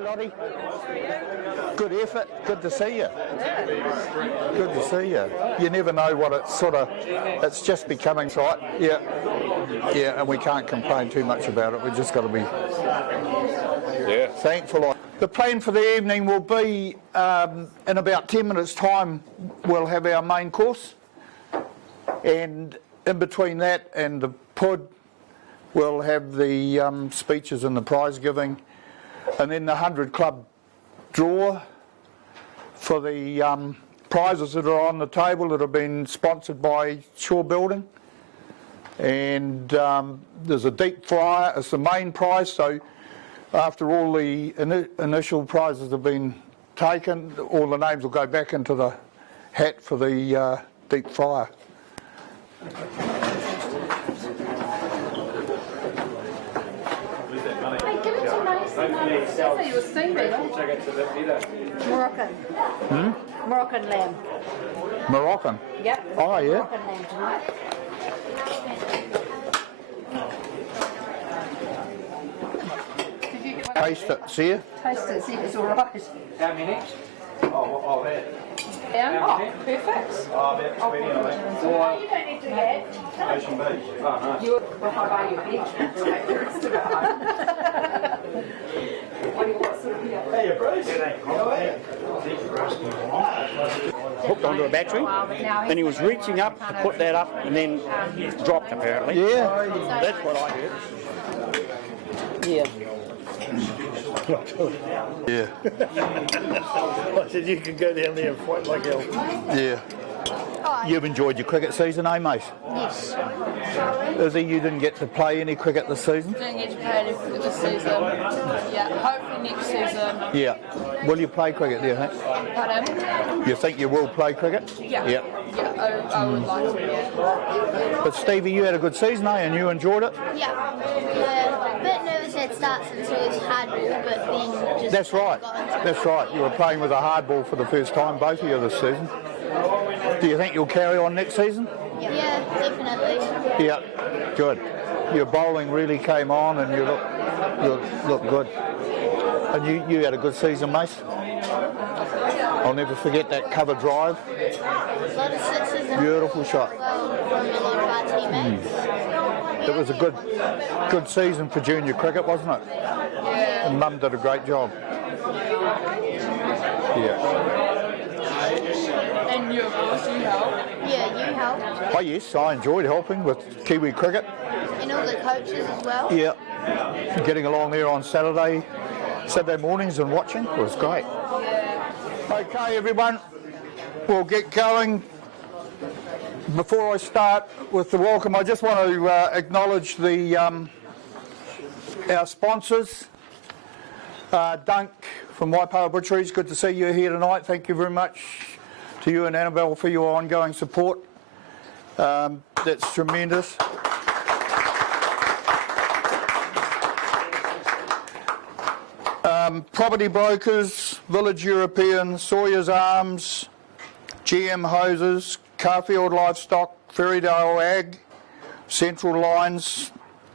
Lottie. Good effort. Good to see you. Good to see you. You never know what it's just becoming right. Yeah. Yeah, and we can't complain too much about it. We've just got to be thankful. The plan for the evening will be in about 10 minutes' time we'll have our main course, and in between that and the pud we'll have the speeches and the prize giving, and then the 100 Club draw for the prizes that are on the table that have been sponsored by Shaw Building. And there's a deep fryer as the main prize, so after all the initial prizes have been taken, all the names will go back into the hat for the deep fryer. Moroccan. Moroccan lamb. Moroccan? Yep. Oh, yeah. Moroccan lamb tonight. Taste it, see it? Taste it, see if it's all right. How many? Oh, there. Yeah. Oh, perfect. Oh, about 20 on that. You don't need to get. Ocean Beach. Oh, nice. Well, if I buy you a beach, take the rest of it home. Hey, Bruce. Hooked onto a battery, and he was reaching up to put that up and then dropped apparently. Yeah. That's what I heard. Yeah. I said you could go down there and fight like hell. Yeah. You've enjoyed your cricket season, eh, mate? Yes. Izzy, you didn't get to play any cricket this season? Didn't get to play any cricket this season. Yeah, hopefully next season. Yeah. Will you play cricket, do you think? Pardon? You think you will play cricket? Yeah. Yeah. Yeah, I would like to, yeah. But Stevie, you had a good season, eh? And you enjoyed it? Yeah. A bit nervous at start since it was hardball, but then just... That's right. That's right. You were playing with a hard ball for the first time, both of you, this season. Do you think you'll carry on next season? Yeah, definitely. Yeah. Good. Your bowling really came on and you look good. And you had a good season, mate. I'll never forget that cover drive. A lot of sixes and Beautiful shot. well from a lot of our teammates. It was a good season for junior cricket, wasn't it? Yeah. And Mum did a great job. Yeah. And you, of course, you help. Yeah, you helped. Oh yes, I enjoyed helping with Kiwi cricket. And all the coaches as well. Yeah. Getting along there on Saturday mornings and watching was great. Okay, everyone, we'll get going. Before I start with the welcome, I just want to acknowledge our sponsors. Dunk from Waipawa Butcheries, good to see you here tonight. Thank you very much to you and Annabelle for your ongoing support. That's tremendous. Property brokers, Village European, Sawyer's Arms, GM Hoses, Carfield Livestock, Ferrydale Ag, Central Lines,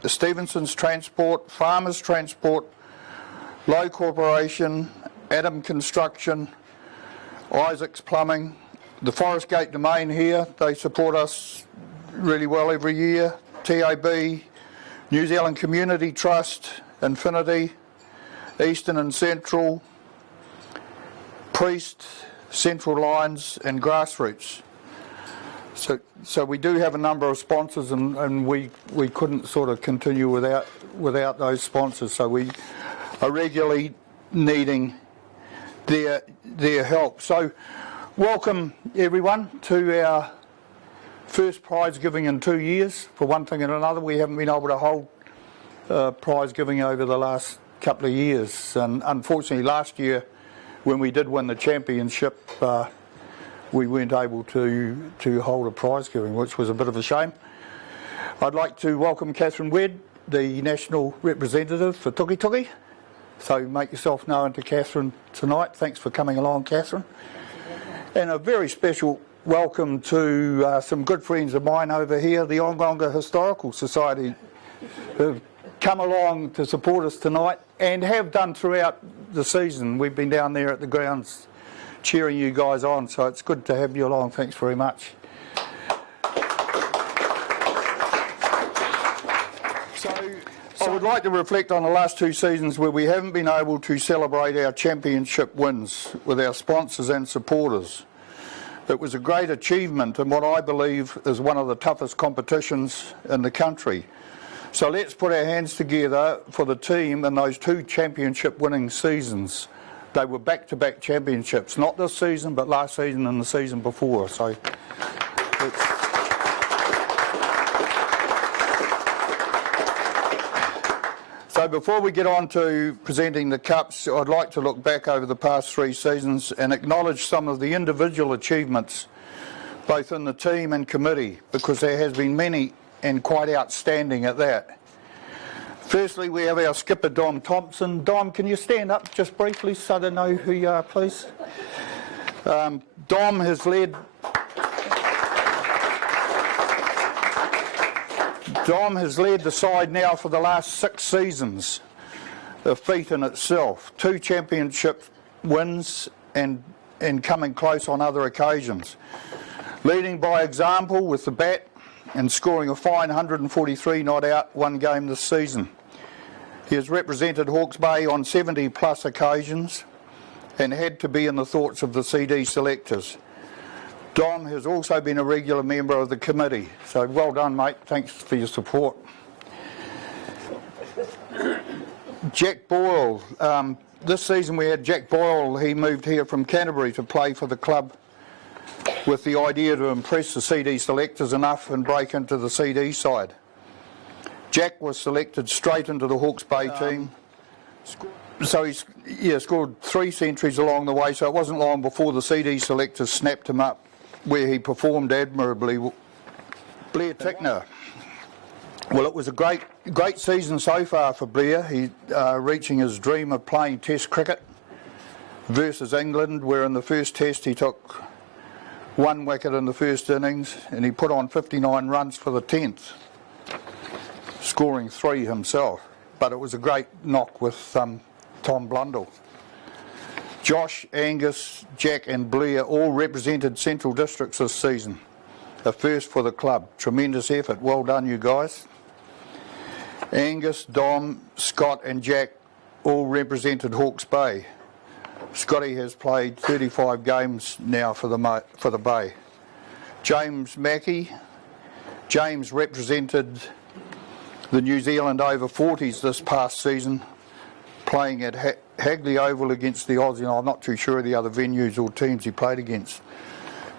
Stevenson's Transport, Farmers Transport, Low Corporation, Adam Construction, Isaac's Plumbing, the Forest Gate Domain here, they support us really well every year, TAB, New Zealand Community Trust, Infinity, Eastern and Central, Priest, Central Lines and Grassroots. So we do have a number of sponsors and we couldn't sort of continue without those sponsors, so we are regularly needing their help. So welcome everyone to our first prize giving in 2 years. For one thing and another, we haven't been able to hold prize giving over the last couple of years, and unfortunately last year when we did win the championship we weren't able to hold a prize giving, which was a bit of a shame. I'd like to welcome Catherine Wedd, the national representative for Tuki Tuki. So make yourself known to Catherine tonight. Thanks for coming along, Catherine. And a very special welcome to some good friends of mine over here, the Ongonga Historical Society, who've come along to support us tonight. and have done throughout the season. We've been down there at the grounds cheering you guys on, so it's good to have you along. Thanks very much. So I would like to reflect on the last 2 seasons where we haven't been able to celebrate our championship wins with our sponsors and supporters. It was a great achievement in what I believe is one of the toughest competitions in the country. So let's put our hands together for the team in those 2 championship winning seasons. They were back-to-back championships, not this season, but last season and the season before. So before we get on to presenting the cups, I'd like to look back over the past 3 seasons and acknowledge some of the individual achievements, both in the team and committee, because there has been many and quite outstanding at that. Firstly, we have our skipper, Dom Thompson. Dom, can you stand up just briefly so they know who you are, please? Dom has led the side now for the last 6 seasons, a feat in itself. 2 championship wins and coming close on other occasions. Leading by example with the bat and scoring a fine 143 not out 1 game this season. He has represented Hawke's Bay on 70 plus occasions and had to be in the thoughts of the CD selectors. Dom has also been a regular member of the committee, so well done, mate. Thanks for your support. Jack Boyle. This season we had Jack Boyle. He moved here from Canterbury to play for the club with the idea to impress the CD selectors enough and break into the CD side. Jack was selected straight into the Hawke's Bay team. So he's scored 3 centuries along the way, so it wasn't long before the CD selectors snapped him up, where he performed admirably. Blair Tickner. Well, it was a great season so far for Blair. He reaching his dream of playing Test cricket versus England, where in the first Test he took 1 wicket in the first innings and he put on 59 runs for the 10th, scoring 3 himself. But it was a great knock with Tom Blundell. Josh, Angus, Jack and Blair all represented Central Districts this season. A first for the club. Tremendous effort. Well done, you guys. Angus, Dom, Scott and Jack all represented Hawke's Bay. Scotty has played 35 games now for the Bay. James Mackey. James represented the New Zealand over 40s this past season, playing at Hagley Oval against the Aussie. I'm not too sure of the other venues or teams he played against.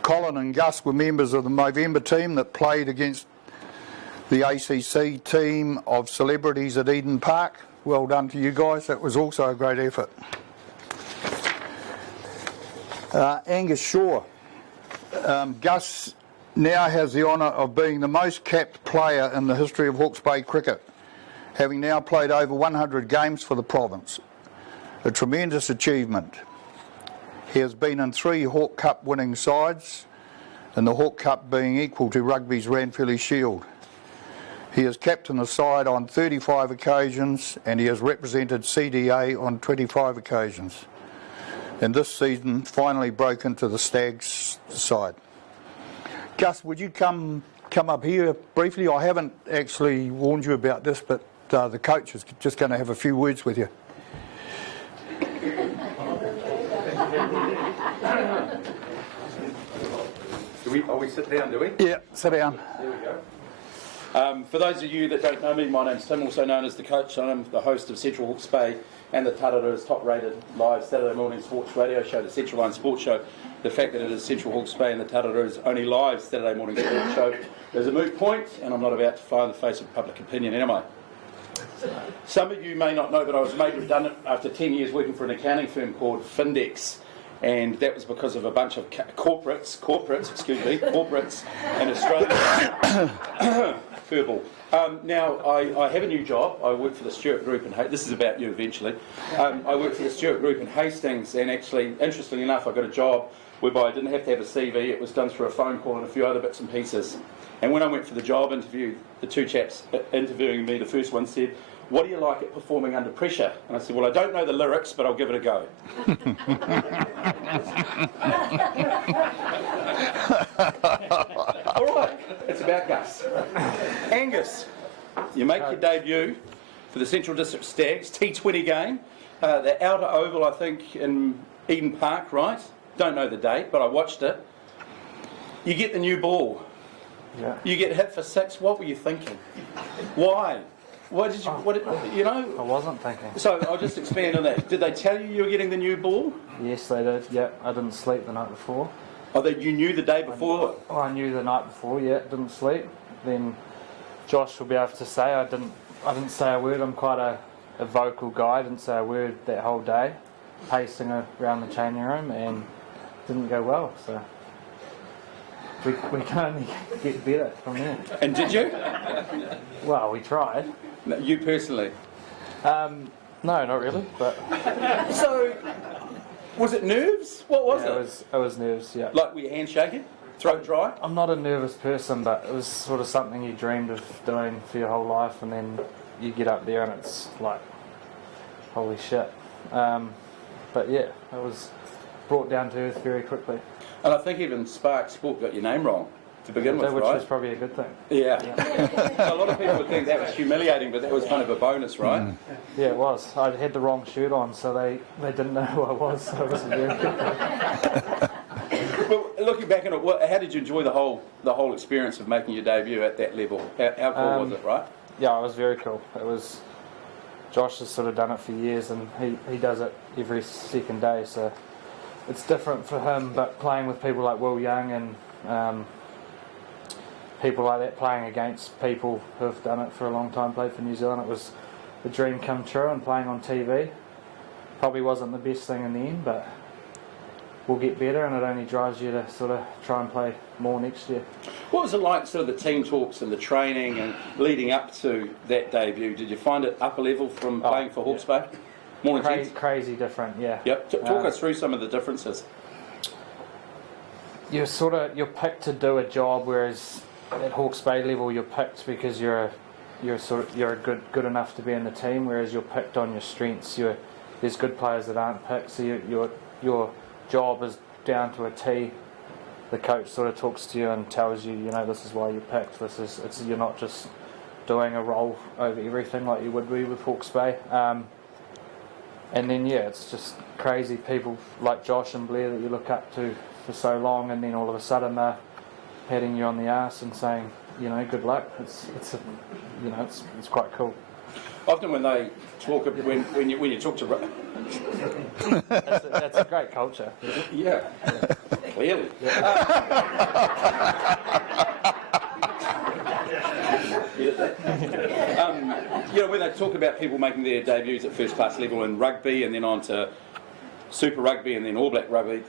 Colin and Gus were members of the Movember team that played against the ACC team of celebrities at Eden Park. Well done to you guys. That was also a great effort. Angus Shaw. Gus now has the honour of being the most capped player in the history of Hawke's Bay cricket, having now played over 100 games for the province. A tremendous achievement. He has been in 3 Hawke Cup winning sides, and the Hawke Cup being equal to rugby's Ranfurly Shield. He has captained the side on 35 occasions and he has represented CDA on 25 occasions. And this season finally broke into the Stags side. Gus, would you come up here briefly? I haven't actually warned you about this, but the coach is just going to have a few words with you. We sit down, do we? Yeah, sit down. There we go. For those of you that don't know me, my name's Tim, also known as the coach. I'm the host of Central Hawke's Bay and the Tararura's top-rated live Saturday morning sports radio show, the Central Line Sports Show. The fact that it is Central Hawke's Bay and the Tararura's only live Saturday morning sports show is a moot point, and I'm not about to fly in the face of public opinion, am I? Some of you may not know that I was made redundant after 10 years working for an accounting firm called Findex, and that was because of a bunch of corporates in Australia. Verbal. Now, I have a new job. I work for the Stewart Group in Hastings. This is about you eventually. I work for the Stewart Group in Hastings, and actually, interestingly enough, I got a job whereby I didn't have to have a CV. It was done through a phone call and a few other bits and pieces. And when I went for the job interview, the 2 chaps interviewing me, the first one said, what do you like at performing under pressure? And I said, well, I don't know the lyrics, but I'll give it a go. All right, it's about Gus. Angus, you make your debut for the Central District Stags, T20 game. The outer oval, I think, in Eden Park, right? Don't know the date, but I watched it. You get the new ball. Yeah. You get hit for 6. What were you thinking? Why? What did you? What you I know? wasn't thinking. So I'll just expand on that. Did they tell you were getting the new ball? Yes, they did. Yeah, I didn't sleep the night before. Or that you knew the day before? Oh, I knew the night before. Yeah, didn't sleep. Then Josh will be able to say I didn't say a word. I'm quite a vocal guy. I didn't say a word that whole day, pacing around the changing room, and didn't go well. So we can only get better from there. And did you? Well, we tried. No, you personally? No, not really. But So, was it nerves? What was yeah, it? it was nerves. Yeah. Like were your hands shaking? Throat dry? I'm not a nervous person, but it was sort of something you dreamed of doing for your whole life, and then you get up there and it's like, holy shit. But yeah, it was brought down to earth very quickly, And I think even Spark Sport got your name wrong to begin with, which right? was probably a good thing. Yeah. A lot of people would think that was humiliating, but that was kind of a bonus, right? Yeah, it was. I had the wrong shirt on, so they didn't know who I was, so it was a very good thing. Well, looking back on it, how did you enjoy the whole experience of making your debut at that level? How cool was it, right? Yeah, it was very cool. It was. Josh has sort of done it for years, and he does it every second day, so it's different for him. But playing with people like Will Young and people like that, playing against people who have done it for a long time, played for New Zealand, it was a dream come true. And playing on TV probably wasn't the best thing in the end, but we'll get better, and it only drives you to sort of try and play more next year. What was it like, sort of the team talks and the training and leading up to that debut? Did you find it up a level from playing for Hawke's Bay? More intense? Crazy different, yeah. Yep. Talk us through some of the differences. You're picked to do a job, whereas at Hawke's Bay level you're picked because you're good enough to be in the team, whereas you're picked on your strengths. There's good players that aren't picked, so your job is down to a T. The coach sort of talks to you and tells you, this is why you're picked. You're not just doing a role over everything like you would be with Hawke's Bay. And then it's just crazy people like Josh and Blair that you look up to for so long, and then all of a sudden they're patting you on the arse and saying, good luck. It's quite cool. Often when they talk, when you talk to, That's a great culture. yeah, clearly. When they talk about people making their debuts at first class level in rugby and then on to Super Rugby and then All Black Rugby,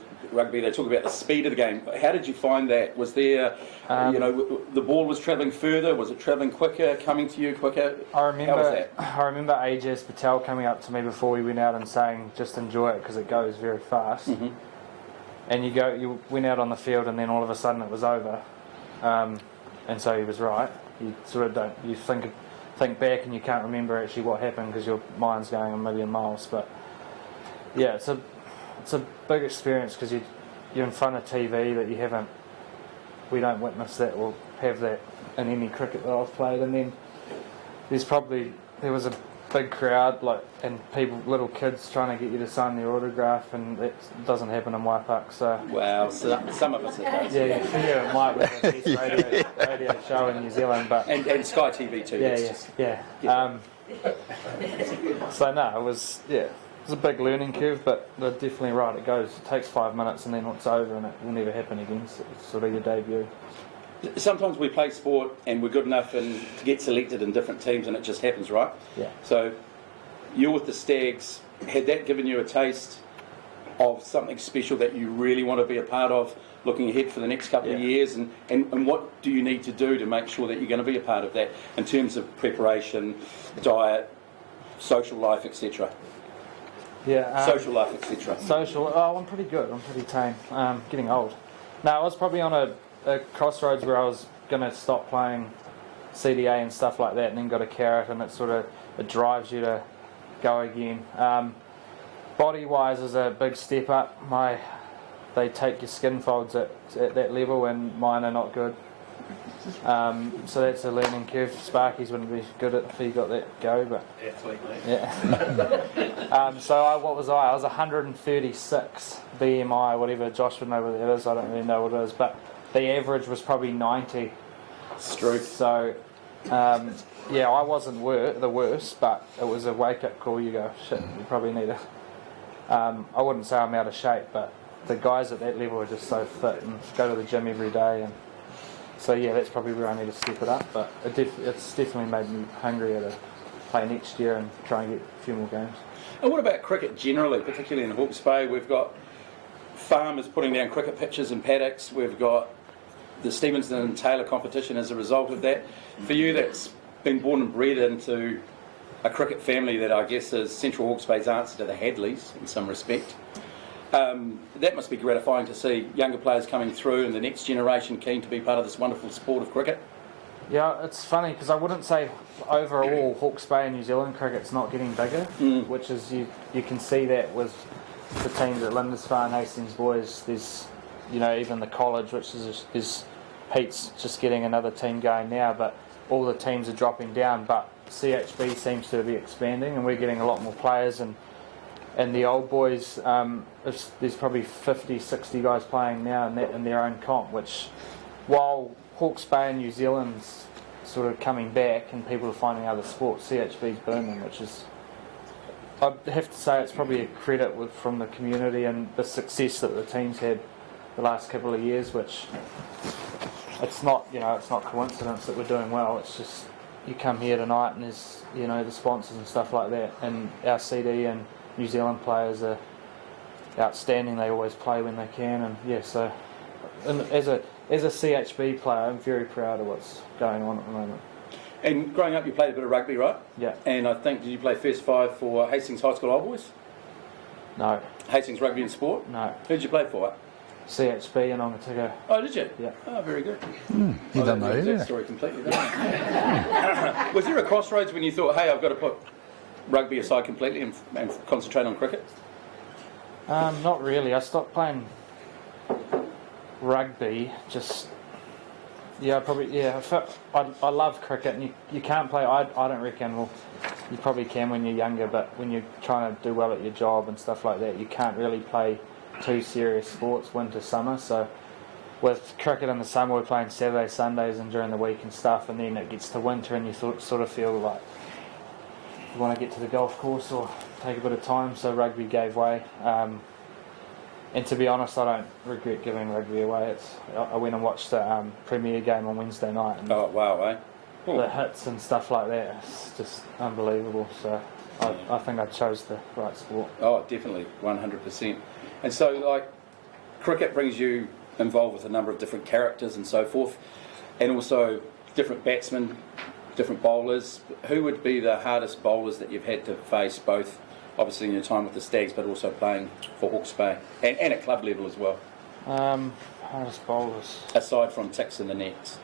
they talk about the speed of the game. How did you find that? Was there, the ball was travelling further? Was it travelling quicker, coming to you quicker? How was that? I remember AJS Patel coming up to me before we went out and saying, just enjoy it because it goes very fast. Mm-hmm. And you went out on the field and then all of a sudden it was over. And so he was right. You sort of you think back and you can't remember actually what happened because your mind's going a million miles. But yeah, it's a big experience because you're in front of TV that we don't witness that or have that in any cricket that I've played. And then there was a big crowd and little kids trying to get you to sign their autograph, and it doesn't happen in Waipak. So Wow, so some of us it does. yeah, it might with the best radio show in New Zealand, but And Sky TV too. yeah. So no, it was a big learning curve, but they're definitely right. It takes 5 minutes and then it's over, and it will never happen again. So it's sort of your debut. Sometimes we play sport and we're good enough to get selected in different teams and it just happens, right? Yeah. So you're with the Stags. Had that given you a taste of something special that you really want to be a part of looking ahead for the next couple of years? And what do you need to do to make sure that you're going to be a part of that in terms of preparation, diet, social life, etc.? Yeah. Social life, etc. I'm pretty good. I'm pretty tame. Getting old. No, I was probably on a crossroads where I was going to stop playing CDA and stuff like that, and then got a carrot, and it sort of it drives you to go again. Body-wise is a big step up. They take your skin folds at that level, and mine are not good. So that's a learning curve. Sparky's wouldn't be good at if he got that go, but yeah. What was I? I was 136 BMI, whatever. Josh would know what that is. I don't really know what it is, but the average was probably 90. Stroke. So yeah, I wasn't the worst, but it was a wake-up call. You go, shit, you probably need I wouldn't say I'm out of shape, but the guys at that level are just so fit and go to the gym every day, and so yeah, that's probably where I need to step it up. But it's definitely made me hungrier to play next year and try and get a few more games. And what about cricket generally, particularly in Hawke's Bay? We've got farmers putting down cricket pitches and paddocks. We've got the Stevenson and Taylor competition as a result of that. For you, that's been born and bred into a cricket family that I guess is Central Hawke's Bay's answer to the Hadleys in some respect. That must be gratifying to see younger players coming through and the next generation keen to be part of this wonderful sport of cricket. Yeah, it's funny because I wouldn't say overall Hawke's Bay and New Zealand cricket's not getting bigger, which is you can see that with the teams at Lindisfarne, Hastings Boys. There's even the college, which is Pete's just getting another team going now, but all the teams are dropping down. But CHB seems to be expanding, and we're getting a lot more players. And the old boys, there's probably 50, 60 guys playing now in their own comp, which, while Hawke's Bay and New Zealand's sort of coming back and people are finding other sports, CHB's booming, which is, I'd have to say it's probably a credit from the community and the success that the team's had the last couple of years, which it's not coincidence that we're doing well. It's just you come here tonight and there's the sponsors and stuff like that, and our CD and New Zealand players are outstanding. They always play when they can, and yeah. So, and as a CHB player, I'm very proud of what's going on at the moment. And growing up, you played a bit of rugby, right? Yeah. And I think, did you play first five for Hastings High School Old Boys? No. Hastings Rugby and Sport? No. Who did you play for? CHB and Ongatiggo. Oh, did you? Yeah. Oh, very good. You don't know that either. story completely, don't I? Was there a crossroads when you thought, hey, I've got to put rugby aside completely and concentrate on cricket? Not really. I stopped playing rugby. I love cricket, and you can't play. I don't reckon. Well, you probably can when you're younger, but when you're trying to do well at your job and stuff like that, you can't really play two serious sports, winter, summer. So with cricket in the summer, we're playing Saturdays, Sundays, and during the week and stuff. And then it gets to winter, and you sort of feel like you want to get to the golf course or take a bit of time. So rugby gave way. And to be honest, I don't regret giving rugby away. I went and watched the Premier game on Wednesday night. And Oh, wow, eh? the hits and stuff like that, it's just unbelievable. So I think I chose the right sport. Oh, definitely, 100%. And so, like, cricket brings you involved with a number of different characters and so forth, and also different batsmen, different bowlers. Who would be the hardest bowlers that you've had to face, both obviously in your time with the Stags, but also playing for Hawke's Bay, and at club level as well? Hardest bowlers. Aside from Tix in the nets.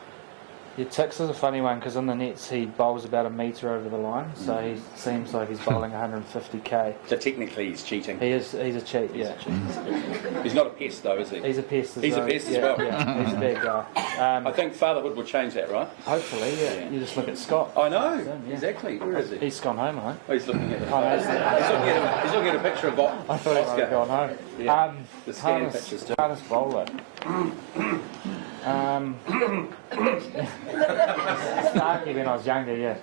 Yeah, Tix is a funny one because in the nets he bowls about a metre over the line, so he seems like he's bowling 150k. So technically he's cheating. He's a cheat, yeah. He's not a pest though, is he? He's a pest as He's a well. pest as Yeah, well. Yeah, he's a bad guy. I think fatherhood will change that, right? Hopefully, yeah. You just look at Scott. I know, Yeah. exactly. Where is he? He's gone home, I think. Oh, he's looking at it. Oh, no, He's looking at a picture of I thought he might have gone home. Yeah, the scan pictures too. Hardest bowler. Starkey when I was younger, yeah.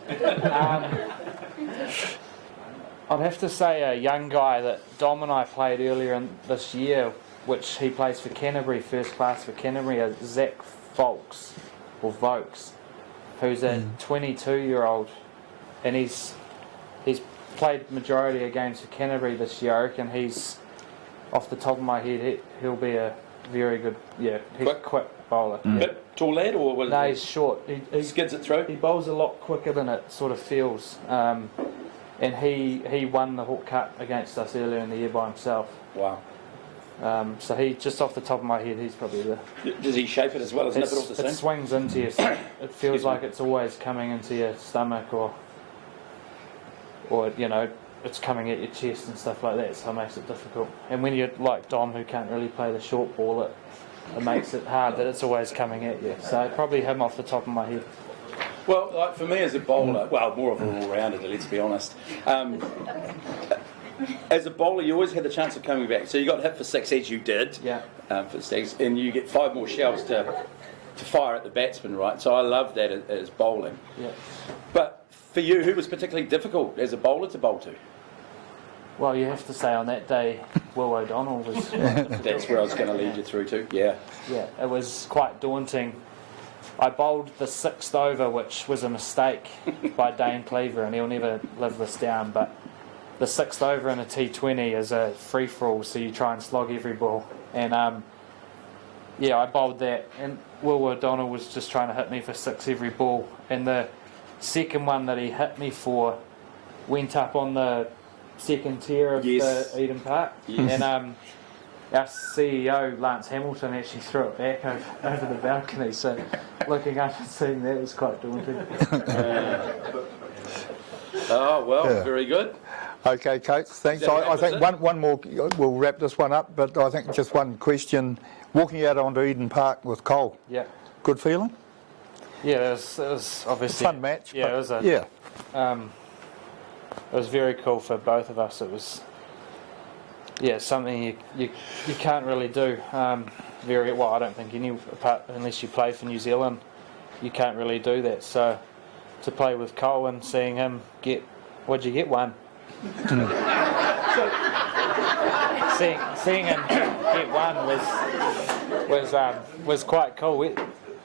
I'd have to say a young guy that Dom and I played earlier in this year, which he plays for Canterbury, first class for Canterbury, Zach Vokes, who's a 22-year-old, and he's played majority of games for Canterbury this year. I reckon he's, off the top of my head, he'll be a very good, he's a quick bowler. Yeah. Bit tall lad, or what is No, he? he's short. He Skids it through? He bowls a lot quicker than it sort of feels. And he won the Hawke Cup against us earlier in the year by himself. Wow. So he, just off the top of my head, he's probably the... Does he shape it as well as nip it off the It seam? swings into you. It feels like it's always coming into your stomach or... or it's coming at your chest and stuff like that, so it makes it difficult. And when you're like Dom, who can't really play the short ball, it makes it hard that it's always coming at you. So probably him off the top of my head. Well, like for me as a bowler, well, more of an all-rounder, let's be honest. As a bowler, you always had the chance of coming back. So you got hit for 6, as you did, for the Stags, and you get 5 more shells to fire at the batsman, right? So I love that as bowling. Yeah. But for you, who was particularly difficult as a bowler to bowl to? Well, you have to say on that day, Will O'Donnell was. That's where I was going to lead you through to. Yeah. Yeah, it was quite daunting. I bowled the 6th over, which was a mistake by Dane Cleaver, and he'll never live this down. But the 6th over in a T20 is a free-for-all, so you try and slog every ball. And I bowled that, and Will O'Donnell was just trying to hit me for 6 every ball. And the second one that he hit me for went up on the second tier of the Eden Park. Yes. And our CEO, Lance Hamilton, actually threw it back over the balcony. So looking up and seeing that was quite daunting. Oh, well, very good. Okay, Kate, thanks. I think one more, we'll wrap this one up, but I think just one question. Walking out onto Eden Park with Cole. Yeah. Good feeling? Yeah, it was obviously... Fun match. Yeah, it was it was very cool for both of us. It was, something you can't really do very well. I don't think unless you play for New Zealand, you can't really do that. So to play with Cole and seeing him get, what'd you get, 1? seeing him get 1 was quite cool.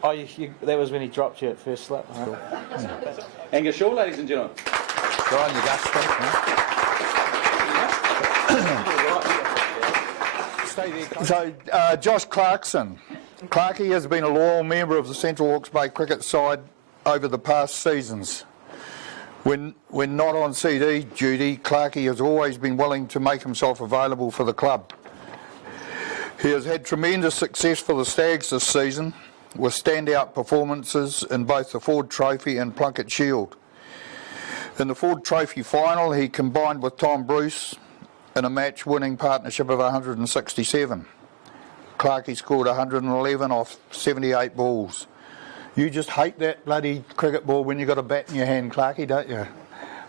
That was when he dropped you at first slip. Right? Angus Shaw, ladies and gentlemen. Go on, you guys. Thanks, man. So, Josh Clarkson. Clarkie has been a loyal member of the Central Hawke's Bay cricket side over the past seasons. When not on CD duty, Clarkie has always been willing to make himself available for the club. He has had tremendous success for the Stags this season, with standout performances in both the Ford Trophy and Plunket Shield. In the Ford Trophy final, he combined with Tom Bruce in a match-winning partnership of 167. Clarkie scored 111 off 78 balls. You just hate that bloody cricket ball when you've got a bat in your hand, Clarkie, don't you?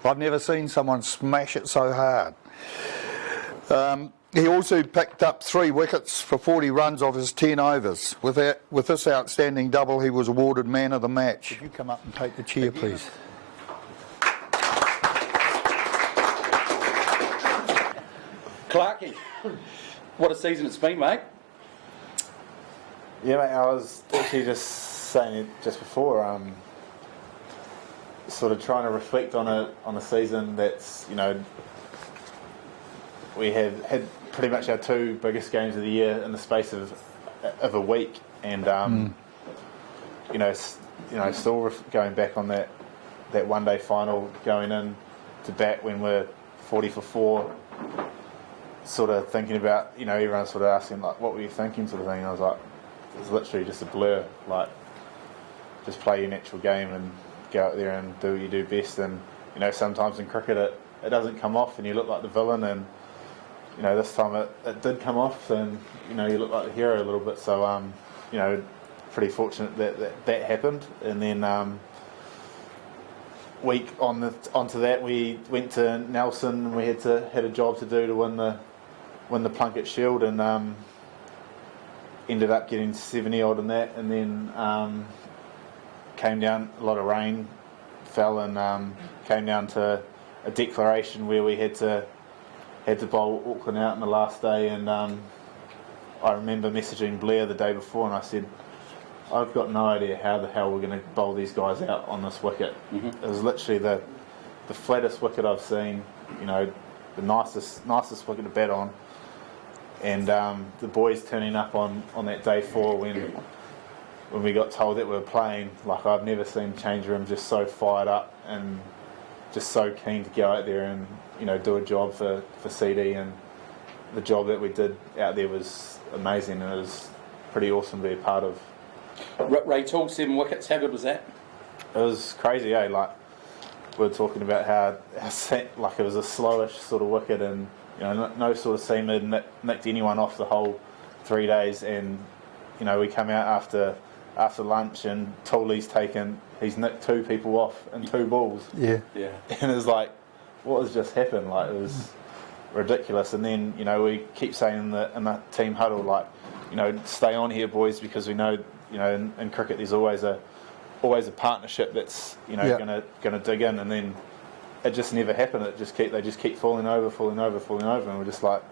I've never seen someone smash it so hard. He also picked up 3 wickets for 40 runs off his 10 overs. With this outstanding double, he was awarded man of the match. Could you come up and take the chair, please? Clarkie, what a season it's been, mate. Yeah, mate, I was actually just saying it just before, sort of trying to reflect on a season that's, we have had pretty much our 2 biggest games of the year in the space of a week, and still going back on that one day final, going in to bat when we're 40 for 4, sort of thinking about, everyone sort of asking like, what were you thinking, sort of thing. And I was like, it's literally just a blur, like just play your natural game and go out there and do what you do best. And sometimes in cricket it doesn't come off and you look like the villain, and this time it did come off, and you look like the hero a little bit. So pretty fortunate that happened. And then week onto that, we went to Nelson and we had a job to do to win the Plunket Shield, and ended up getting 70 odd in that, and then came down, a lot of rain fell, and came down to a declaration where we had to bowl Auckland out in the last day. And I remember messaging Blair the day before, and I said, I've got no idea how the hell we're going to bowl these guys out on this wicket. Mm-hmm. It was literally the flattest wicket I've seen, the nicest wicket to bat on. And the boys turning up on that day 4 when we got told that we were playing, like I've never seen change room just so fired up and just so keen to go out there and do a job for CD. And the job that we did out there was amazing, and it was pretty awesome to be a part of. Ray Toole, 7 wickets, how good was that? It was crazy, eh? Like, were talking about how like it was a slowish sort of wicket, and no sort of seamer nicked anyone off the whole 3 days, and we come out after lunch and he's nicked 2 people off in 2 balls. Yeah. Yeah. And it's like, what has just happened? Like, it was ridiculous. And then we keep saying in the team huddle, like, stay on here, boys, because we know in cricket there's always a partnership that's gonna dig in, and then it just never happened. They just keep falling over, and we're just like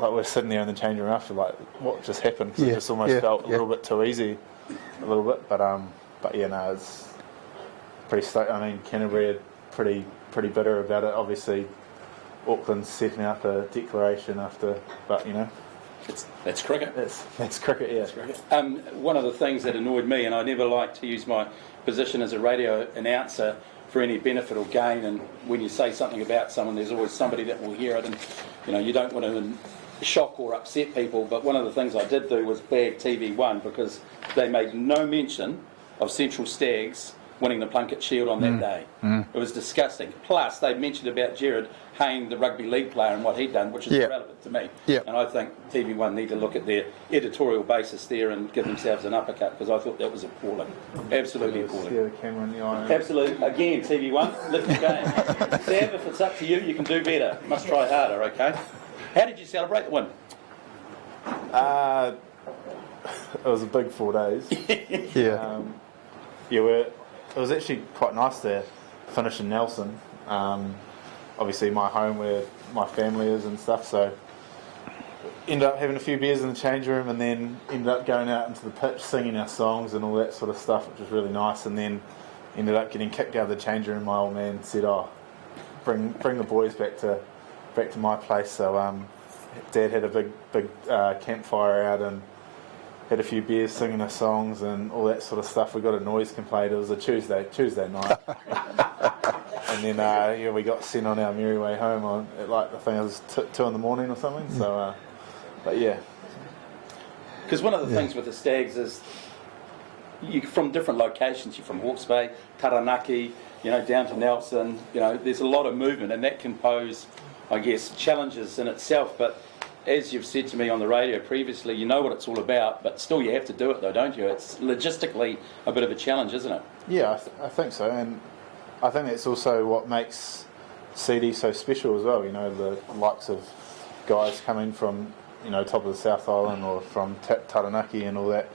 we're sitting there in the changing room after, like, what just happened? 'Cause it just almost felt a little bit too easy, a little bit. But yeah, no, it's pretty. I mean, Canterbury are pretty bitter about it. Obviously, Auckland's setting up a declaration after, but That's cricket. That's cricket, yeah. That's cricket. One of the things that annoyed me, and I never like to use my position as a radio announcer for any benefit or gain, and when you say something about someone, there's always somebody that will hear it, and you don't want to shock or upset people. But one of the things I did do was bag TV1, because they made no mention of Central Stags winning the Plunket Shield on that day. It was disgusting. Plus, they mentioned about Jared Hayne, the rugby league player, and what he'd done, which is irrelevant to me. And I think TV1 need to look at their editorial basis there and give themselves an uppercut, because I thought that was appalling. Absolutely appalling. Yeah, the camera in the eye. Absolutely. Again, TV1, lift your game. Sam, if it's up to you, you can do better. Must try harder, okay? How did you celebrate the win? It was a big 4 days. Yeah. It was actually quite nice to finish in Nelson. Obviously my home where my family is and stuff, so ended up having a few beers in the change room, and then ended up going out into the pitch singing our songs and all that sort of stuff, which was really nice. And then ended up getting kicked out of the change room. My old man said, bring the boys back to my place. So Dad had a big campfire out and had a few beers singing our songs and all that sort of stuff. We got a noise complaint. It was a Tuesday night. And then we got sent on our merry way home at, like, I think it was 2 in the morning or something. So, but yeah. Because one of the things with the Stags is you're from different locations. You're from Hawke's Bay, Taranaki, down to Nelson. There's a lot of movement, and that can pose, I guess, challenges in itself. But as you've said to me on the radio previously, you know what it's all about, but still you have to do it though, don't you? It's logistically a bit of a challenge, isn't it? Yeah, I think so. And I think that's also what makes CD so special as well. The likes of guys coming from, top of the South Island or from Taranaki and all that,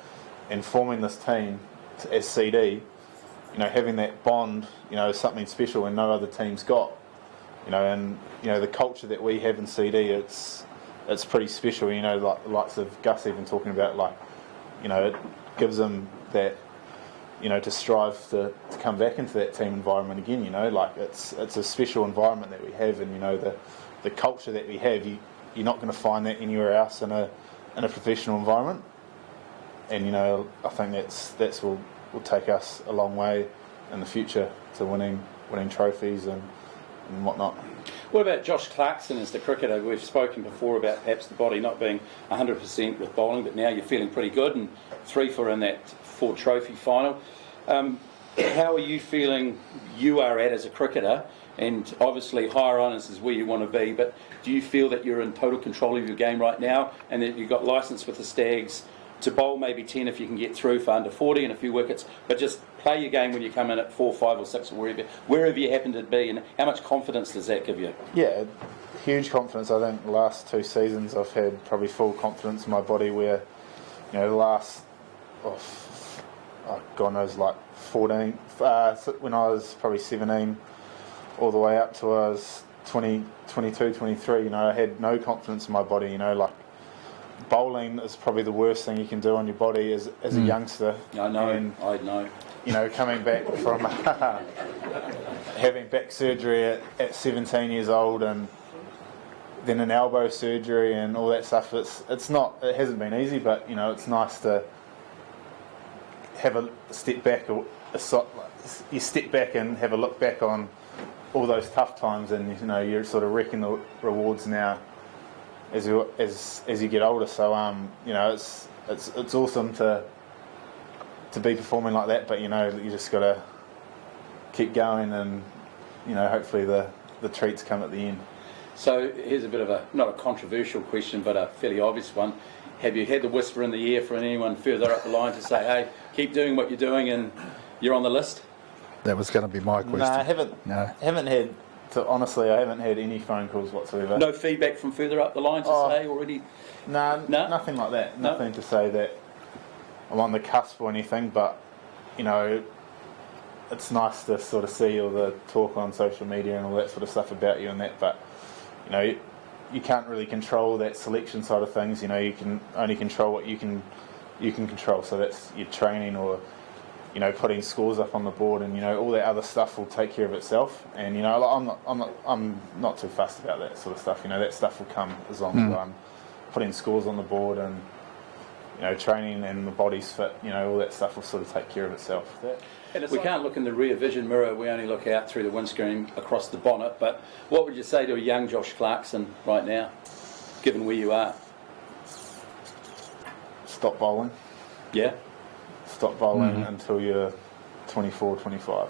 and forming this team as CD, having that bond, is something special and no other team's got. And the culture that we have in CD, it's pretty special. Like the likes of Gus even talking about, like, it gives them that, to strive to come back into that team environment again. Like it's a special environment that we have, and the culture that we have, you're not going to find that anywhere else in a professional environment. And I think that's will take us a long way in the future to winning trophies and whatnot. What about Josh Clarkson as the cricketer? We've spoken before about perhaps the body not being 100% with bowling, but now you're feeling pretty good, and 3 for in that 4 trophy final. How are you feeling you are at as a cricketer? And obviously higher honours is where you want to be, but do you feel that you're in total control of your game right now, and that you've got licence with the Stags to bowl maybe 10 if you can get through for under 40 and a few wickets, but just play your game when you come in at 4, 5 or 6 or wherever you happen to be? And how much confidence does that give you? Yeah, huge confidence. I think the last 2 seasons I've had probably full confidence in my body, where the last God knows, like 14 when I was probably 17 all the way up to I was 20, 22, 23, I had no confidence in my body. Like, bowling is probably the worst thing you can do on your body as a youngster. I know, and, I know. Coming back from having back surgery at 17 years old, and then an elbow surgery and all that stuff. It hasn't been easy, but it's nice to have a step back, you step back and have a look back on all those tough times, and you're sort of reaping the rewards now as you get older. So it's awesome to be performing like that, but you just gotta keep going, and hopefully the treats come at the end. So here's a bit of a, not a controversial question, but a fairly obvious one. Have you had the whisper in the ear from anyone further up the line to say, hey, keep doing what you're doing and you're on the list? That was going to be my question. No, I haven't. No. Haven't had. Honestly, I haven't had any phone calls whatsoever. No feedback from further up the line to say already? No, No? nothing like that. No? Nothing to say that I'm on the cusp or anything, but it's nice to sort of see all the talk on social media and all that sort of stuff about you and that, but you can't really control that selection side of things. You can only control what you can control. So that's your training, or putting scores up on the board, and all that other stuff will take care of itself. And I'm not too fussed about that sort of stuff. That stuff will come as long as I'm putting scores on the board, and training and the body's fit. All that stuff will sort of take care of itself. We can't look in the rear vision mirror, we only look out through the windscreen across the bonnet, but what would you say to a young Josh Clarkson right now, given where you are? Stop bowling. Yeah? Stop bowling until you're 24, 25.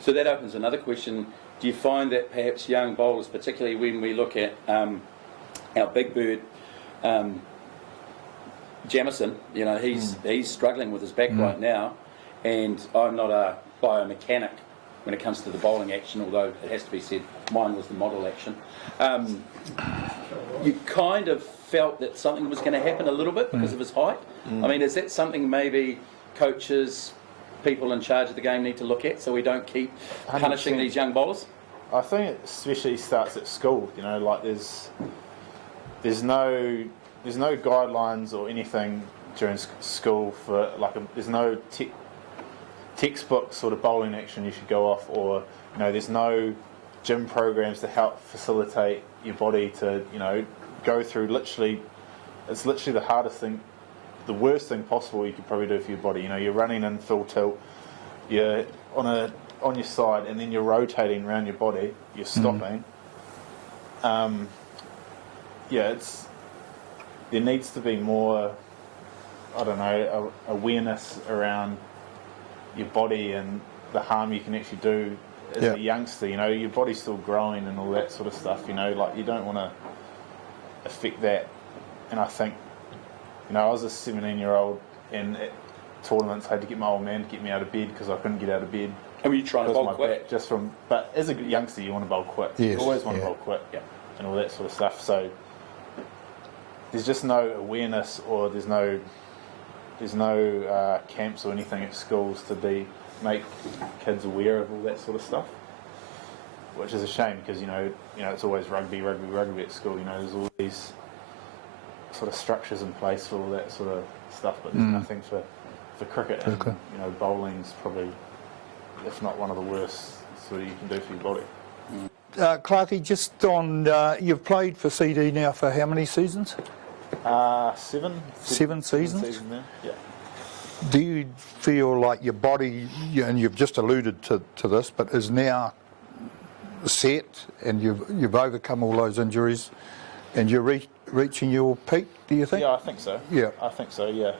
So that opens another question. Do you find that perhaps young bowlers, particularly when we look at our big bird, Jamison, he's struggling with his back right now, and I'm not a biomechanic when it comes to the bowling action, although it has to be said, mine was the model action. You kind of felt that something was going to happen a little bit because of his height. I mean, is that something maybe coaches, people in charge of the game need to look at so we don't keep punishing 100%. these young bowlers? I think it especially starts at school. Like there's no guidelines or anything during school for there's no textbook sort of bowling action you should go off, or there's no gym programs to help facilitate your body to go through. It's literally the hardest thing, the worst thing possible you could probably do for your body. You're running in full tilt, you're on your side, and then you're rotating around your body, you're stopping. There needs to be more, awareness around your body and the harm you can actually do as a youngster. Your body's still growing and all that sort of stuff. You don't want to affect that. And I think, I was a 17-year-old, and at tournaments I had to get my old man to get me out of bed because I couldn't get out of bed. And were you trying to bowl quick? But as a youngster, you want to bowl quick. Yes, You always want to bowl quick, and all that sort of stuff. So there's just no awareness, or there's no camps or anything at schools to make kids aware of all that sort of stuff, which is a shame because it's always rugby at school. There's all these sort of structures in place for all that sort of stuff, but there's nothing for cricket. And, bowling's probably, if not one of the worst sort of you can do for your body. Clarkie, just on, you've played for CD now for how many seasons? 7 seasons? Now. Yeah. Do you feel like your body, and you've just alluded to this, but is now set, and you've overcome all those injuries, and you're reaching your peak, do you think? Yeah, I think so. Yeah. I think so, yeah.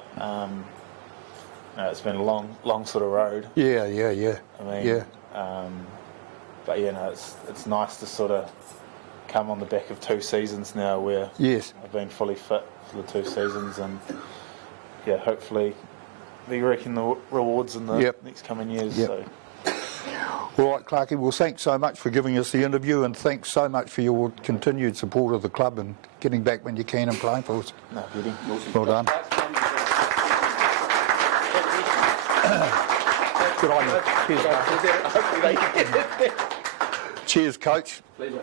It's been a long sort of road. Yeah. I mean, but it's nice to sort of come on the back of 2 seasons now where I've been fully fit for the 2 seasons, and hopefully be reaping the rewards in the next coming years. So. All right, Clarkie, well, thanks so much for giving us the interview, and thanks so much for your continued support of the club and getting back when you can and playing for us. No, beauty. Well done. Good on you. Cheers, Cheers, coach. Pleasure.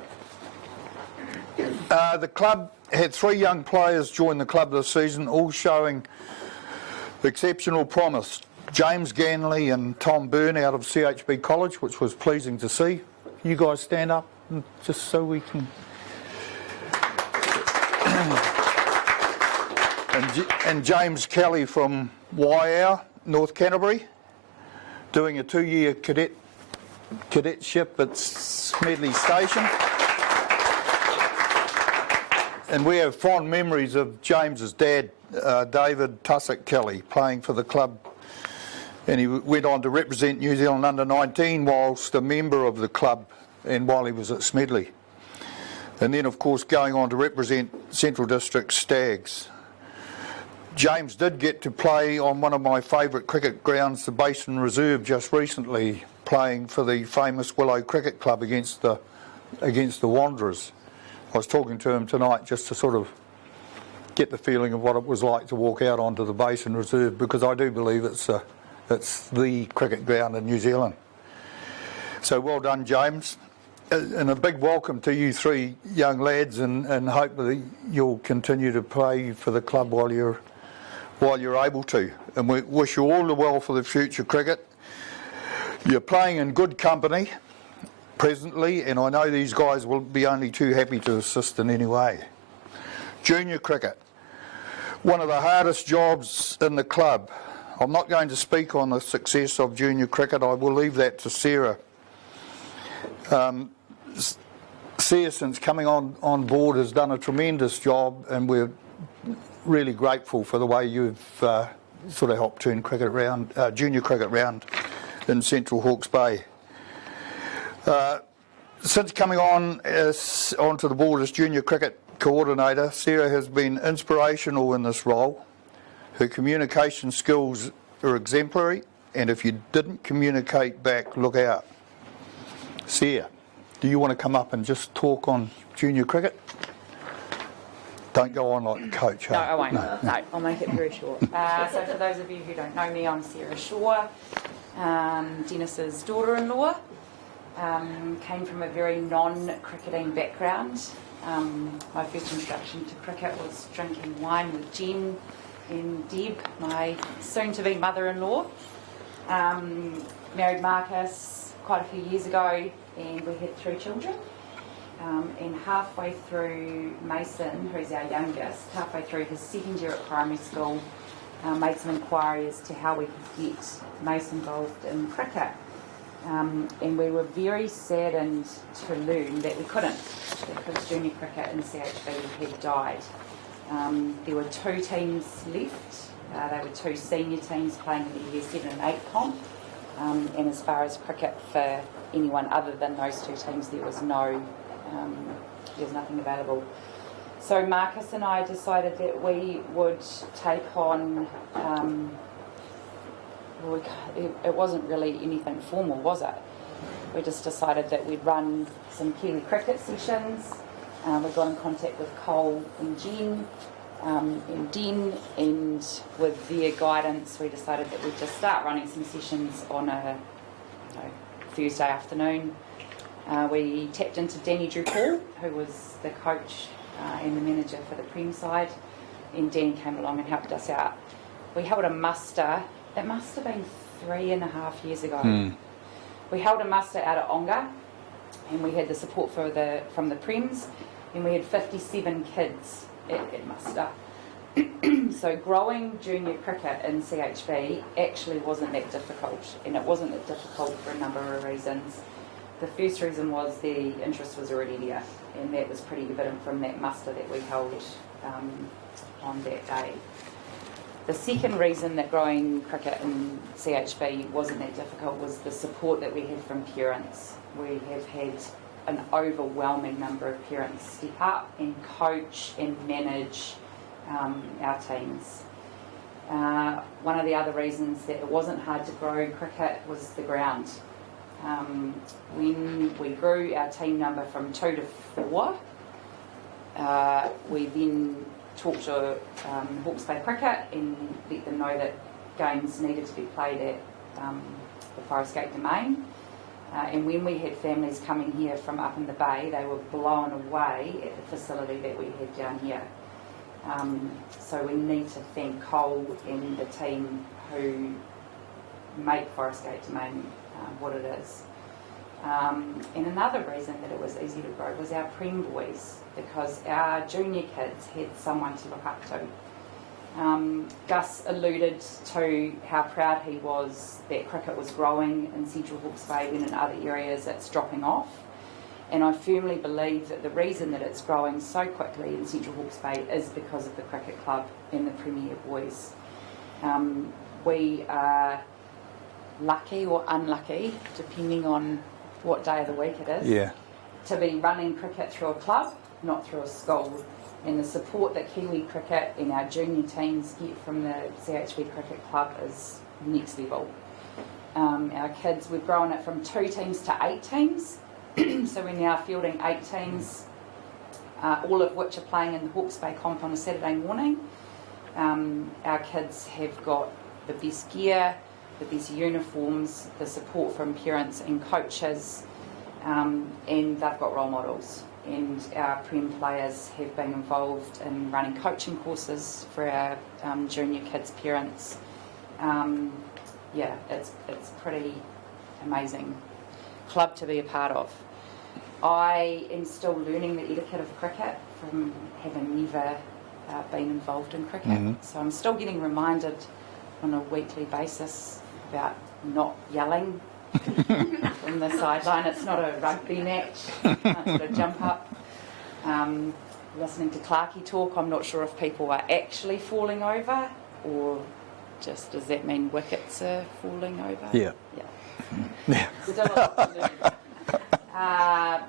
The club had 3 young players join the club this season, all showing exceptional promise. James Ganley and Tom Byrne out of CHB College, which was pleasing to see. You guys stand up just so we can... and James Kelly from Waiau, North Canterbury, doing a 2-year cadetship at Smedley Station. And we have fond memories of James's dad, David Tussock Kelly, playing for the club and he went on to represent New Zealand under-19 whilst a member of the club and while he was at Smedley. And then, of course, going on to represent Central District Stags. James did get to play on one of my favourite cricket grounds, the Basin Reserve, just recently, playing for the famous Willow Cricket Club against the Wanderers. I was talking to him tonight just to sort of get the feeling of what it was like to walk out onto the Basin Reserve, because I do believe it's the cricket ground in New Zealand. So well done, James. And a big welcome to you three young lads, and hope that you'll continue to play for the club while you're able to. And we wish you all the well for the future cricket. You're playing in good company presently, and I know these guys will be only too happy to assist in any way. Junior cricket, one of the hardest jobs in the club. I'm not going to speak on the success of junior cricket. I will leave that to Sarah. Sarah, since coming on board, has done a tremendous job, and we're really grateful for the way you've sort of helped turn cricket around, junior cricket round in Central Hawke's Bay. Since coming onto the board as junior cricket coordinator, Sarah has been inspirational in this role. Her communication skills are exemplary, and if you didn't communicate back, look out. Sarah, do you want to come up and just talk on junior cricket? Don't go on like the coach. No, huh? I won't. No, I'll make it very short. So for those of you who don't know me, I'm Sarah Shaw, Dennis's daughter-in-law. Came from a very non-cricketing background. My first introduction to cricket was drinking wine with Jen and Deb, my soon-to-be mother-in-law. Married Marcus quite a few years ago, and we had 3 children. And halfway through, Mason, who's our youngest, halfway through his second year at primary school, made some inquiry as to how we could get Mason involved in cricket. And we were very saddened to learn that we couldn't, because junior cricket in CHB had died. There were 2 teams left. They were 2 senior teams playing in the year 7 and 8 comp. And as far as cricket for anyone other than those 2 teams, there was nothing available. So Marcus and I decided that we would take on, it wasn't really anything formal, was it? We just decided that we'd run some Kiwi cricket sessions. We got in contact with Cole and Jen and Den, and with their guidance we decided that we'd just start running some sessions on a Thursday afternoon. We tapped into Danny Drew Paul, who was the coach and the manager for the Prem side, and Danny came along and helped us out. We held a muster, it must have been 3.5 years ago. We held a muster out at Onga, and we had the support from the Prems, and we had 57 kids at muster. So growing junior cricket in CHB actually wasn't that difficult, and it wasn't that difficult for a number of reasons. The first reason was the interest was already there, and that was pretty evident from that muster that we held on that day. The second reason that growing cricket in CHB wasn't that difficult was the support that we had from parents. We have had an overwhelming number of parents step up and coach and manage our teams. One of the other reasons that it wasn't hard to grow cricket was the ground. When we grew our team number from 2 to 4, we then talked to Hawke's Bay Cricket and let them know that games needed to be played at the Forest Gate Domain. And when we had families coming here from up in the bay, they were blown away at the facility that we had down here. So we need to thank Cole and the team who make Forest Gate Domain what it is. And another reason that it was easy to grow was our Prem boys, because our junior kids had someone to look up to. Gus alluded to how proud he was that cricket was growing in Central Hawke's Bay when in other areas it's dropping off. And I firmly believe that the reason that it's growing so quickly in Central Hawke's Bay is because of the cricket club and the Premier boys. We are lucky or unlucky, depending on what day of the week it is, Yeah. to be running cricket through a club, not through a school. And the support that Kiwi Cricket and our junior teams get from the CHB Cricket Club is next level. Our kids, we've grown it from 2 teams to 8 teams, so we're now fielding 8 teams, all of which are playing in the Hawke's Bay comp on a Saturday morning. Our kids have got the best gear, the best uniforms, the support from parents and coaches, and they've got role models. And our Prem players have been involved in running coaching courses for our junior kids' parents. Yeah, it's pretty amazing club to be a part of. I am still learning the etiquette of cricket from having never been involved in cricket. So I'm still getting reminded on a weekly basis about not yelling from the sideline. It's not a rugby match. You can't sort of jump up. Listening to Clarkey talk, I'm not sure if people are actually falling over or just does that mean wickets are falling over? Yeah. Yeah. Still a lot to learn.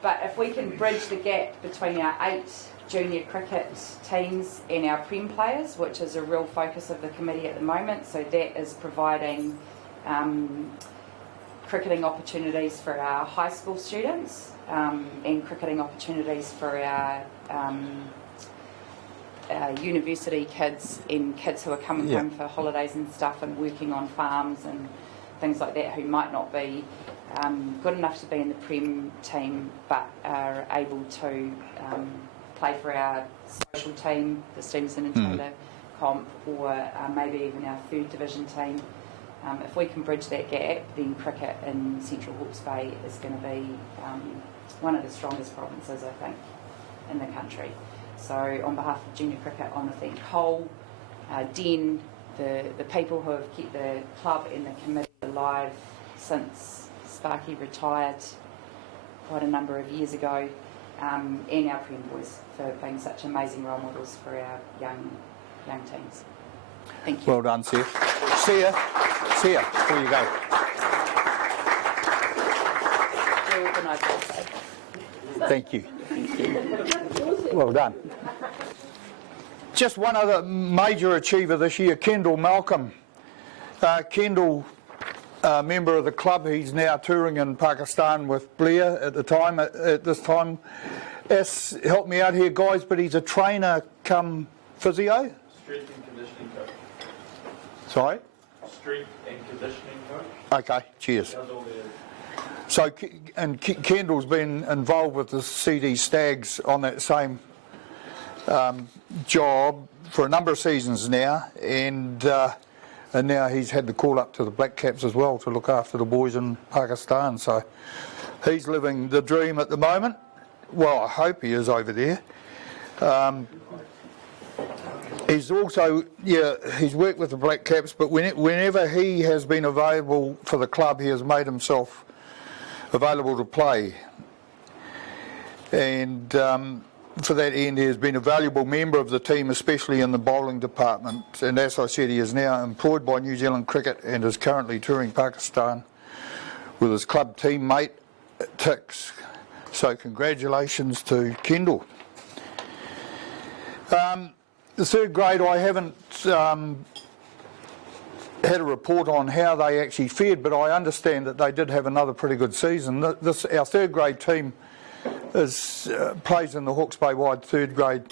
But if we can bridge the gap between our 8 junior cricket teams and our Prem players, which is a real focus of the committee at the moment, so that is providing cricketing opportunities for our high school students and cricketing opportunities for our university kids and kids who are coming home for holidays and stuff and working on farms and things like that, who might not be good enough to be in the Prem team but are able to play for our social team, the Stevenson and Taylor comp, or maybe even our 3rd division team. If we can bridge that gap, then cricket in Central Hawke's Bay is going to be one of the strongest provinces, I think, in the country. So on behalf of junior cricket, I want to thank Cole, Den, the people who have kept the club and the committee alive since Sparky retired quite a number of years ago, and our Prem boys for being such amazing role models for our young teams. Thank you. Well done, Seth. See ya, before you go. Very organised also. Thank you. Well done. Just one other major achiever this year, Kendall Malcolm. Kendall, member of the club, he's now touring in Pakistan with Blair at this time. Help me out here, guys, but he's a trainer come physio? Strength and conditioning coach. Sorry? Strength and conditioning coach. Okay, cheers. Does all the So, and Kendall's been involved with the CD Stags on that same job for a number of seasons now, and now he's had the call up to the Black Caps as well to look after the boys in Pakistan. So he's living the dream at the moment. Well, I hope he is over there. He's also, he's worked with the Black Caps, but whenever he has been available for the club, he has made himself available to play. And for that end, he has been a valuable member of the team, especially in the bowling department. And as I said, he is now employed by New Zealand Cricket and is currently touring Pakistan with his club teammate, Tix. So congratulations to Kendall. The 3rd grade, I haven't had a report on how they actually fared, but I understand that they did have another pretty good season. Our 3rd grade team plays in the Hawke's Bay wide 3rd grade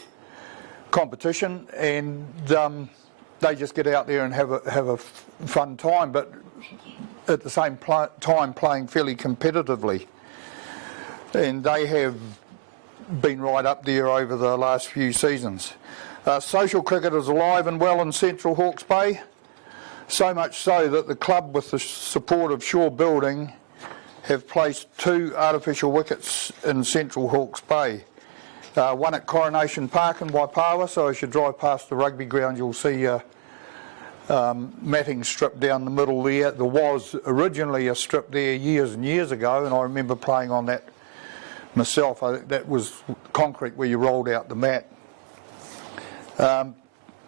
competition, and they just get out there and have a fun time, but at the same time playing fairly competitively. And they have been right up there over the last few seasons. Social cricket is alive and well in Central Hawke's Bay, so much so that the club, with the support of Shaw Building, have placed 2 artificial wickets in Central Hawke's Bay. One at Coronation Park in Waipawa, so as you drive past the rugby ground you'll see a matting strip down the middle there. There was originally a strip there years and years ago, and I remember playing on that myself. That was concrete where you rolled out the mat.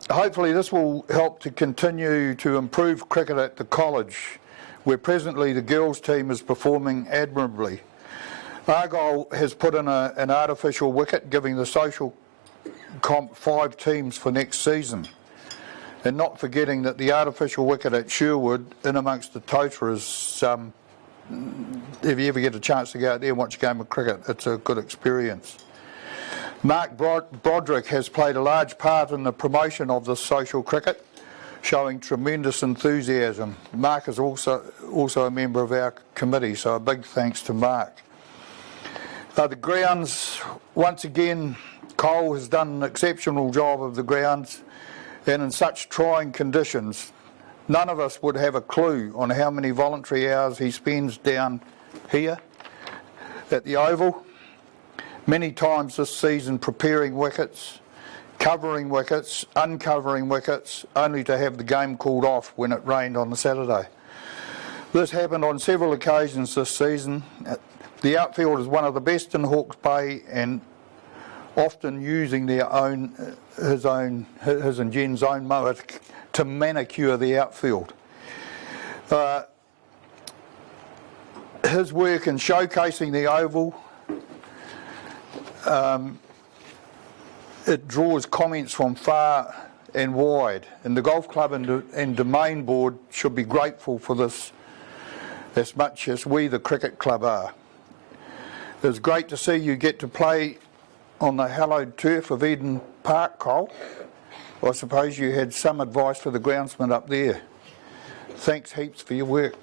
Hopefully this will help to continue to improve cricket at the college, where presently the girls' team is performing admirably. Argyle has put in an artificial wicket, giving the social comp 5 teams for next season. And not forgetting that the artificial wicket at Sherwood, in amongst the Tota, is, if you ever get a chance to go out there and watch a game of cricket, it's a good experience. Mark Broderick has played a large part in the promotion of this social cricket, showing tremendous enthusiasm. Mark is also a member of our committee, so a big thanks to Mark. The grounds, once again, Cole has done an exceptional job of the grounds, and in such trying conditions, none of us would have a clue on how many voluntary hours he spends down here at the Oval. Many times this season preparing wickets, covering wickets, uncovering wickets, only to have the game called off when it rained on the Saturday. This happened on several occasions this season. The outfield is one of the best in Hawke's Bay, and often using their own, his and Jen's own mower to manicure the outfield. His work in showcasing the Oval, it draws comments from far and wide, and the Golf Club and Domain Board should be grateful for this as much as we, the Cricket Club, are. It's great to see you get to play on the hallowed turf of Eden Park, Cole. I suppose you had some advice for the groundsman up there. Thanks heaps for your work.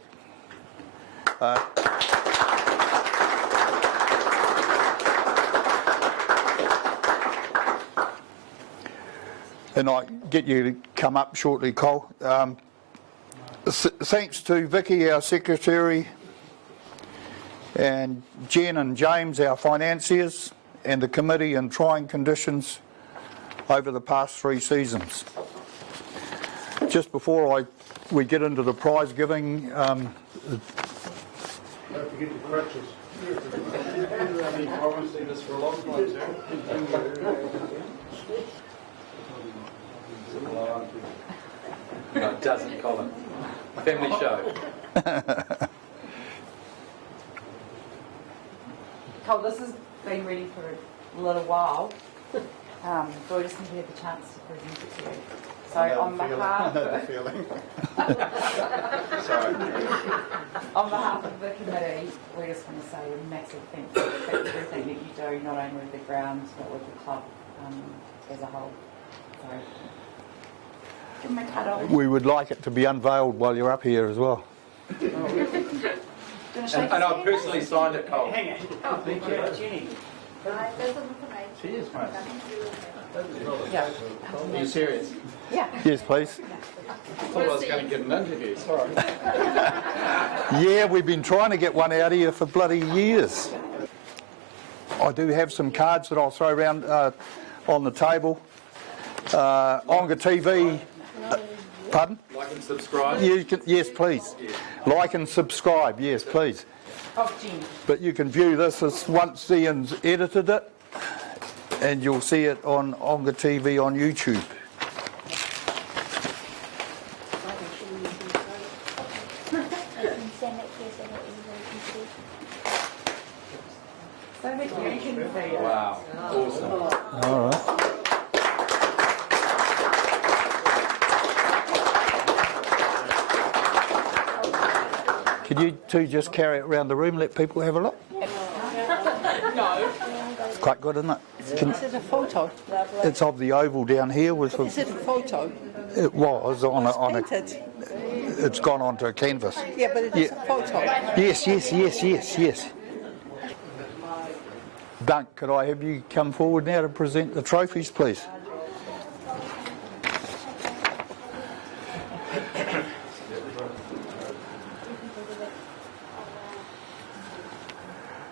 And I get you to come up shortly, Cole. Thanks to Vicky, our secretary, and Jen and James, our financiers, and the committee in trying conditions over the past 3 seasons. Just before we get into the prize giving, Don't forget the crutches. I've promising this for a long time, sir. No, it doesn't, Colin. Family show. Cole, this has been ready for a little while, but we just haven't had the chance to present it to you. So on behalf of the committee, we just want to say a massive thank you for everything that you do, not only with the grounds but with the club as a whole. So, give me a cuddle. we would like it to be unveiled while you're up here as well. And I personally signed it, Cole. Hang on. Oh, thank you. Jenny. Cheers, mate. Yeah. Are you serious? Yeah. Yes, please. I thought I was going to get an interview, sorry. Yeah, we've been trying to get one out of you for bloody years. I do have some cards that I'll throw around on the table. Onga TV. Pardon? Like and subscribe. You can, yes, please. Like and subscribe, yes, please. Oh, Jen. But you can view this as once Ian's edited it, and you'll see it on Onga TV on YouTube. So that you can see it. Wow, awesome. All right. Could you two just carry it around the room, let people have a look? No. It's quite good, isn't it? Is it a photo? It's of the Oval down here. With Is it a photo? it was on a. Painted. It's gone onto a canvas. Yeah, but it's a photo. Yes. Dunk, could I have you come forward now to present the trophies, please?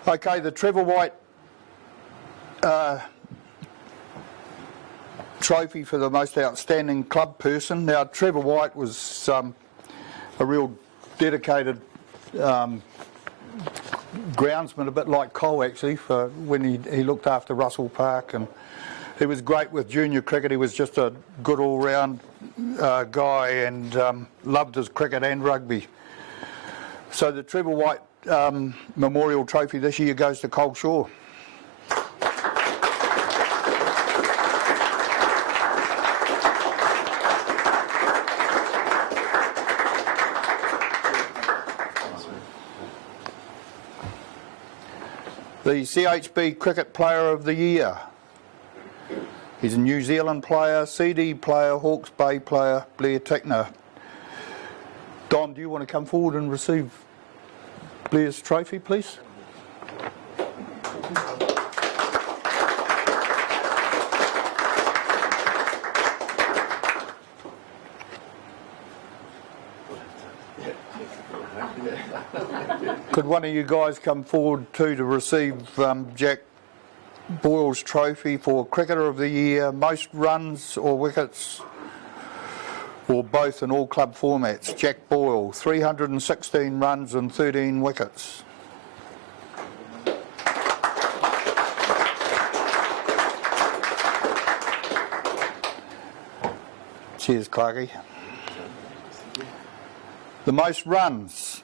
Okay, the Trevor White trophy for the most outstanding club person. Now, Trevor White was a real dedicated groundsman, a bit like Cole actually, for when he looked after Russell Park, and he was great with junior cricket. He was just a good all-round guy, and loved his cricket and rugby. So the Trevor White Memorial Trophy this year goes to Cold Shore. The CHB Cricket Player of the Year. He's a New Zealand player, CD player, Hawke's Bay player, Blair Tickner. Don, do you want to come forward and receive Blair's trophy, please? Could one of you guys come forward too to receive Jack Boyle's trophy for Cricketer of the Year, most runs or wickets, or both in all club formats? Jack Boyle, 316 runs and 13 wickets. Cheers, Clarkie. The most runs.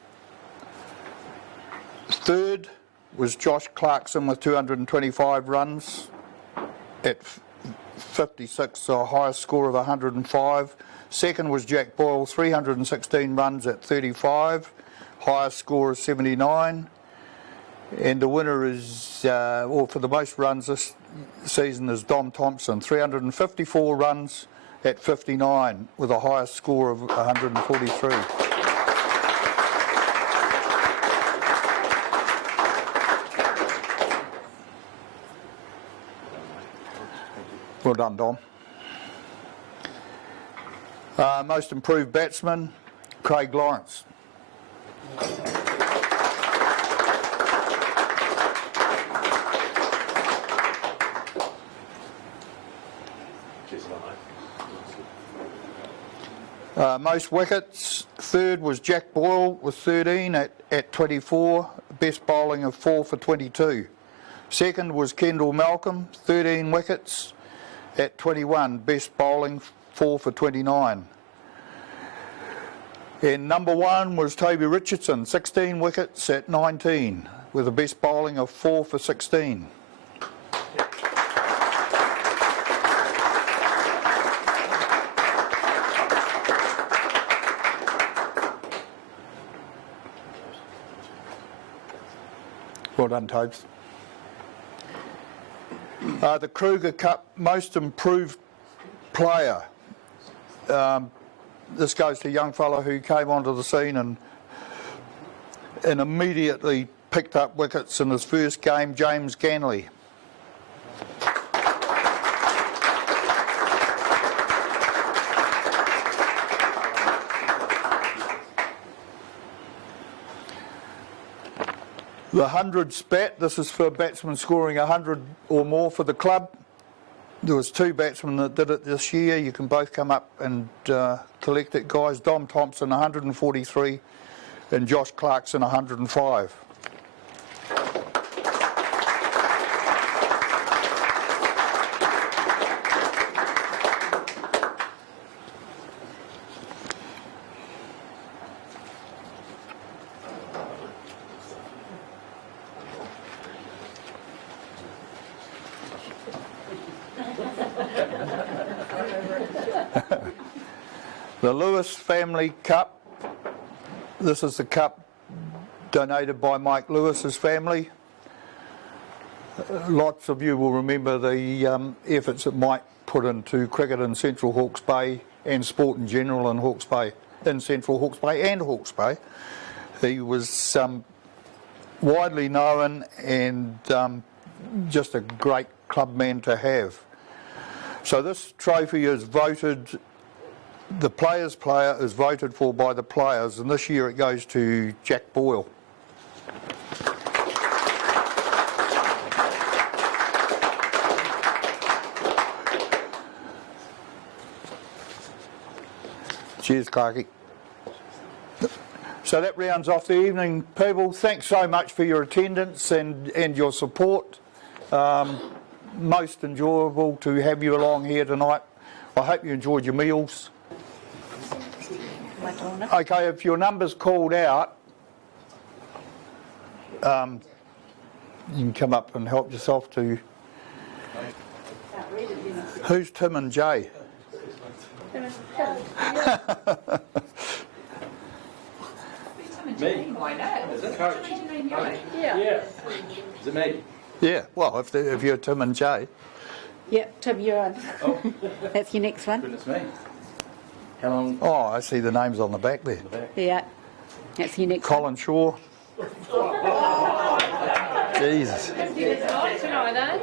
Third was Josh Clarkson with 225 runs at 56, so a highest score of 105. Second was Jack Boyle, 316 runs at 35, highest score of 79. And the winner is, or for the most runs this season, is Dom Thompson, 354 runs at 59 with a highest score of 143. Well done, Dom. Most improved batsman, Craig Lawrence. Most wickets, third was Jack Boyle with 13 at 24, best bowling of 4 for 22. Second was Kendall Malcolm, 13 wickets at 21, best bowling 4 for 29. And number one was Toby Richardson, 16 wickets at 19, with a best bowling of 4 for 16. Well done, Tobes. The Kruger Cup Most Improved Player. This goes to a young fella who came onto the scene and immediately picked up wickets in his first game, James Ganley. The 100 spat, this is for batsmen scoring 100 or more for the club. There was 2 batsmen that did it this year. You can both come up and collect it, guys. Dom Thompson, 143, and Josh Clarkson, 105. The Lewis Family Cup. This is the cup donated by Mike Lewis's family. Lots of you will remember the efforts that Mike put into cricket in Central Hawke's Bay and sport in general in Hawke's Bay, in Central Hawke's Bay and Hawke's Bay. He was widely known and just a great club man to have. So this trophy is voted, the player's player is voted for by the players, and this year it goes to Jack Boyle. Cheers, Clarkie. So that rounds off the evening, people. Thanks so much for your attendance and your support. Most enjoyable to have you along here tonight. I hope you enjoyed your meals. Okay, if your number's called out, you can come up and help yourself to. Who's Tim and Jay? Me? Why not? Is it coach? Yeah. Is it me? Yeah, well, if you're Tim and Jay. Yep, Tim, you're on. Oh, That's your next one. goodness me. How long? Oh, I see the names on the back there. Yeah, that's your next one. Colin Shaw. Jesus. It's nice tonight, eh?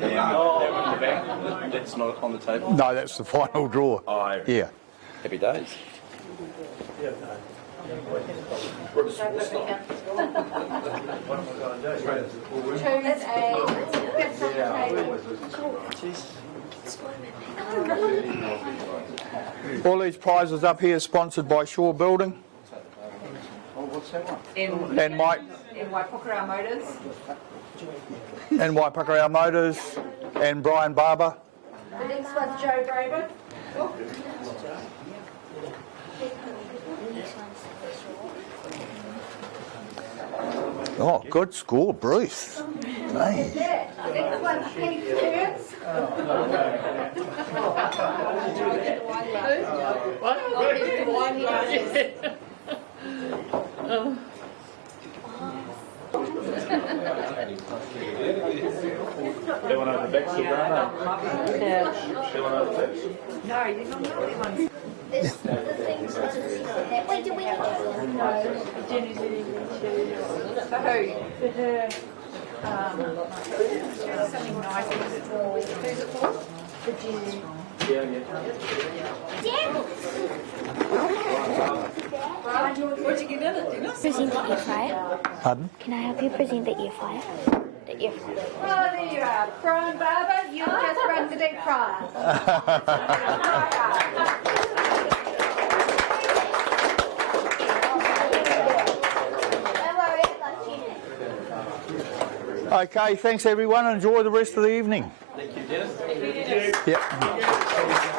Oh, the back. That's not on the table. No, that's the final draw. Oh, Yeah. happy days. All these prizes up here sponsored by Shaw Building Oh, what's that one? and Mike And Waipukurau Motors. and Waipukurau Motors and Brian Barber. The next one's Joe Braben. Oh, good score, Bruce. Man. Next one's Keith Kearns. They want over the back still, don't they? They want over the back. No, you don't know that one. This, the things that wait, do we need to? For who? For her. Something nice. Who's it for? For Jenny. What'd you get in it, Dennis? Present the air fryer. Pardon? Can I help you present the air fryer? The air fryer. Oh, there you are. Brian Barber, you just run the deep fryer. Okay, thanks everyone. Enjoy the rest of the evening. Thank you, Dennis. Yep.